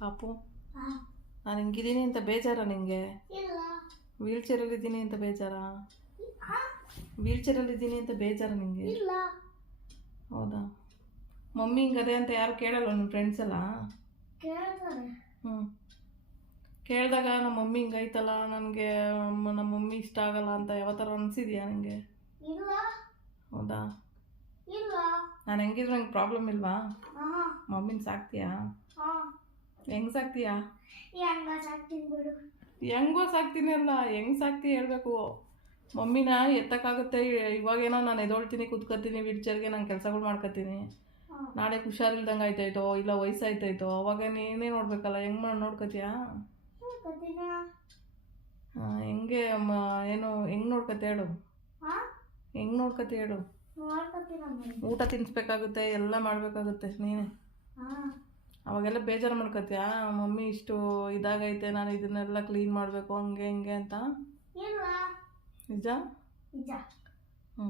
ಪಾಪು ನಾನು ಹಿಂಗಿದ್ದೀನಿ ಅಂತ ಬೇಜಾರಾ ನಿಂಗೆ? ವೀಲ್ಚೇರಲ್ಲಿದ್ದೀನಿ ಅಂತ ಬೇಜಾರಾ? ವೀಲ್ಚೇರಲ್ಲಿದ್ದೀನಿ ಅಂತ ಬೇಜಾರಾ ನಿಂಗೆ? ಹೌದಾ? ಮಮ್ಮಿ ಹಿಂಗದೆ ಅಂತ ಯಾರು ಕೇಳಲ್ವ ನಿಮ್ಮ ಫ್ರೆಂಡ್ಸ್ ಎಲ್ಲ? ಹ್ಞೂ ಕೇಳಿದಾಗ ನಮ್ಮ ಮಮ್ಮಿ ಹಿಂಗೈತಲ್ಲ, ನನಗೆ ನಮ್ಮ ಮಮ್ಮಿ ಇಷ್ಟ ಆಗಲ್ಲ ಅಂತ ಯಾವತ್ತಾರ ಅನಿಸಿದ್ಯಾ ನಿನಗೆ? ಹೌದಾ? ನಾನು ಹೆಂಗಿದ್ರು ನಂಗೆ ಪ್ರಾಬ್ಲಮ್ ಇಲ್ವಾ? ಮಮ್ಮಿನ ಸಾಕ್ತೀಯಾ? ಹೆಂಗೆ ಸಾಕ್ತೀಯಾ? ಹೆಂಗೋ ಸಾಕ್ತೀನಿ ಅಲ್ಲ, ಹೆಂಗೆ ಸಾಕ್ತೀಯ ಹೇಳ್ಬೇಕು. ಮಮ್ಮಿನ ಎತ್ತಕ್ಕಾಗುತ್ತೆ. ಇವಾಗೇನೋ ನಾನು ಎದೊಳ್ತೀನಿ, ಕೂತ್ಕೊತೀನಿ ವೀಲ್ಚೇರ್ಗೆ, ನಾನು ಕೆಲಸಗಳು ಮಾಡ್ಕೊತೀನಿ. ನಾಳೆ ಹುಷಾರಿಲ್ದಂಗೆ ಆಯ್ತಾಯ್ತೋ ಇಲ್ಲ ವಯಸ್ಸಾಯ್ತಾಯ್ತೋ ಅವಾಗ ನೀನೇ ನೋಡ್ಬೇಕಲ್ಲ, ಹೆಂಗೆ ನೋಡ್ಕೊತೀಯಾ? ಹೆಂಗೆ ಏನು ಹೆಂಗೆ ನೋಡ್ಕೊತ ಹೇಳು? ಹೆಂಗೆ ನೋಡ್ಕೊತ ಹೇಳು? ಊಟ ತಿನ್ನಿಸ್ಬೇಕಾಗುತ್ತೆ, ಎಲ್ಲ ಮಾಡಬೇಕಾಗುತ್ತೆ ನೀನೇ. ಅವಾಗೆಲ್ಲ ಬೇಜಾರು ಮಾಡ್ಕೊತೀಯಾ? ಮಮ್ಮಿ ಇಷ್ಟು ಇದಾಗೈತೆ, ನಾನು ಇದನ್ನೆಲ್ಲ ಕ್ಲೀನ್ ಮಾಡಬೇಕು ಹಂಗೆ ಹಿಂಗೆ ಅಂತ? ನಿಜ? ಹ್ಞೂ